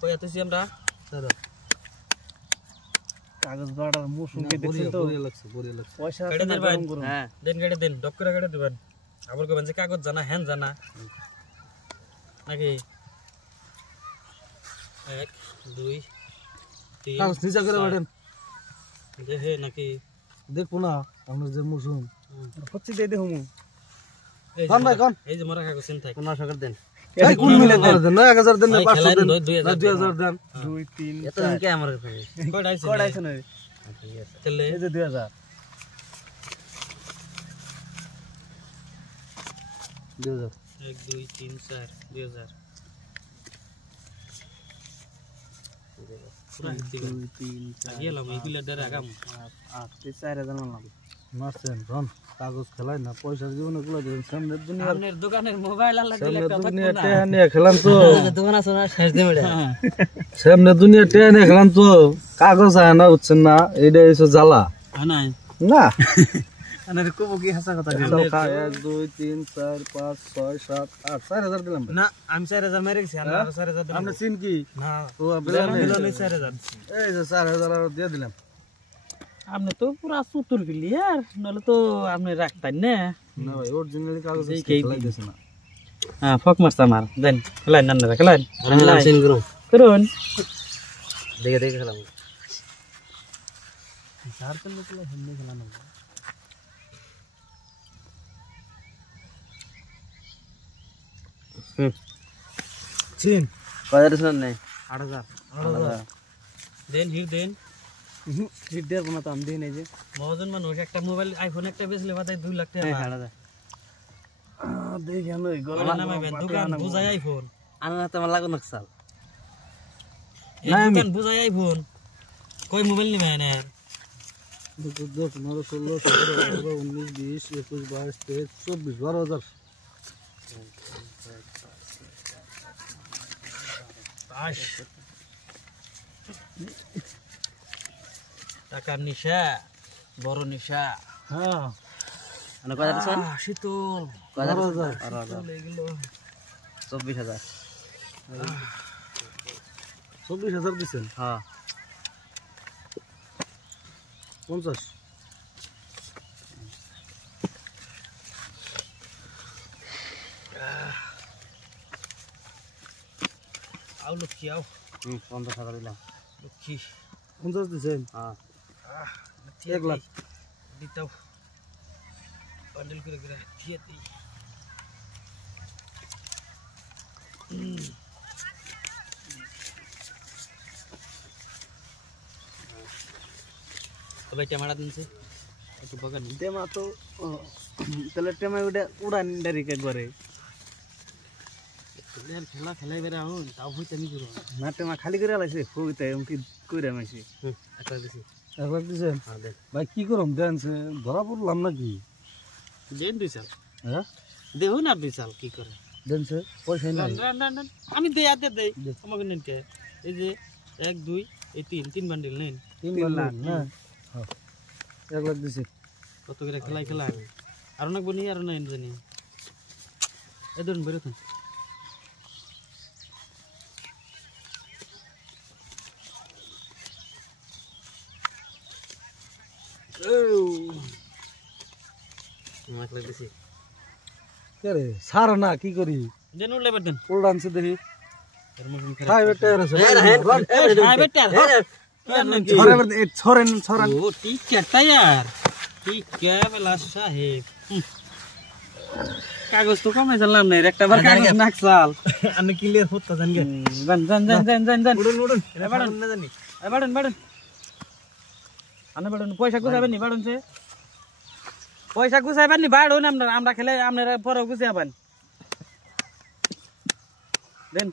কই আতেছি আমরা দাদা কাগজ বাড়ার মৌসুমকে দেখছেন তো বড়িয়া লাগছে পয়সা কেটে দেন ভাই হ্যাঁ দেন কেটে দেন ডক করে কেটে দিবেন আবার কইবেন যে কাগজ জানা হ্যান জানা নাকি 1 2 3 কাগজ নিচা করে বাড়েন দেখে নাকি দেখবো না আপনার যে মৌসুম হচ্ছে দিয়ে দেখুন কোন ভাই কোন এই যে মরা কাগজ চিন থাকে 1500 করে দেন এই কোন মিলে করে দেন 1000 দেন না 500 দেন 2000 দেন 2 3 এত কি আমার কাছে কয়টা আইছে কোড আইছে না চলে এই যে 2000 2000 1 2 3 4 2000 পুরা দিবেন 2 3 4 গেলাম এইগুলা ধরে আগাম 8 4000 মানলাম মারছেন রন কাগজ খেলাই না পয়সা জীবনে গুলো দেন সামনে দুনিয়ার আপনার দোকানের মোবাইল আলা দিলে সামনে কথা দুনিয়া না টেহা নিয়ে খেলাম তো দোকান আছে না শেষ দে মেডা সামনে দুনিয়া টেহা নিয়ে খেলাম তো কাগজ আয় না বুঝছেন না এইটা এসে জ্বালা নাই না আরে কোবো কি হাসা কথা দিল 1 2 3 4 5 6 7 8 4000 দিলাম না আমি 4000 মেরে গেছি আমরা 4000 দিলাম আপনি চিন কি না ও বিলন মিলনে 4000 এই যে 4000 আর দিয়ে দিলাম আপনি তো পুরা চতুর ক্লিয়ার নলে তো আপনি রাখতেন না না ভাই অরিজিনালি কাগজ এই খেলাই দিছ না হ্যাঁ ফক মারছ আমার দেন খেলাই না না খেলাই আমি চিন করুম করুন দেখে দেখে খেলাম চার তো লোক হেমনে খেলানো চিন বাজারে শুন নাই 8000 দেন হির দেন হিট দেব না তো আমি দেই নাই যে মহাজন মানুষ একটা মোবাইল আইফোন একটা বেচলে বাদাই 2 লাখ টাকা দেই কেন এই গলা নামাবেন দোকান বুঝাই আইফোন আনা তো আমার লাগো নকশাল এই দোকান বুঝাই আইফোন কই মোবাইল নিবেন আর 10 15 16 17 18 19 20 21 22 23 24 12000 টাকার নিশা বড় নিশা হ্যাঁ মানে কত দিছেন শীতল 12000 এগুলো 24000 24000 দিছেন হ্যাঁ 50 আও লক্ষ্মী আও 50000 দিলাম লক্ষ্মী 50 দিছেন হ্যাঁ 1 লাখ দিতাও বান্ডেল করে করে দিয়ে দিই তবে ক্যামেরা দিনছে একটু বগান টেমা তো তাহলে টেমা উড়ান ডাইরেক্ট একবারে খেলা খেলাই বেড়ে আহুন তাও হইতে আমি করো না টেমা খালি করে আলাইছে হইতে এমকি কইরা মাইছি একটা দিছি 1 লাখ দিছেন হ্যাঁ দেন ভাই কি করম দেন ধরা পড়লাম নাকি দেন দুই চাল হ্যাঁ দেখুন আর দুই চাল কি করে দেন পয়সা নাই আমি দেই আতে দেই আমাকে নেন কে এই যে 1 2 এই 3 বান্ডিল নেন 3 লাখ না হ্যাঁ 1 লাখ দিছে কত করে খেলাই খেলা আর অনেক বনি আর না জানি এই ধরুন বেরো তো মাছ লাগতেছি কে রে সার না কি করি দেন উড়লে বের দেন উল্টানছে দেখি এর মধ্যে খাই বেটা আছে হাই বেটা ছরেন ও ঠিক আছে यार ঠিক কে বেলা সাহেব কাগজ তো কমে জানলাম না একটা বার কাগজ নাকসাল আমি ক্লিয়ার হতো জান গে জান উড়ুন বাড়ুন না জানি বাড়ুন আনে বাড়ুন পয়সা গুছাবেন নি বাড়ুন সে পয়সা গুছাবেন নি বাড়ুন আমরা খেলে আপনারা পরে গুছাবেন দেন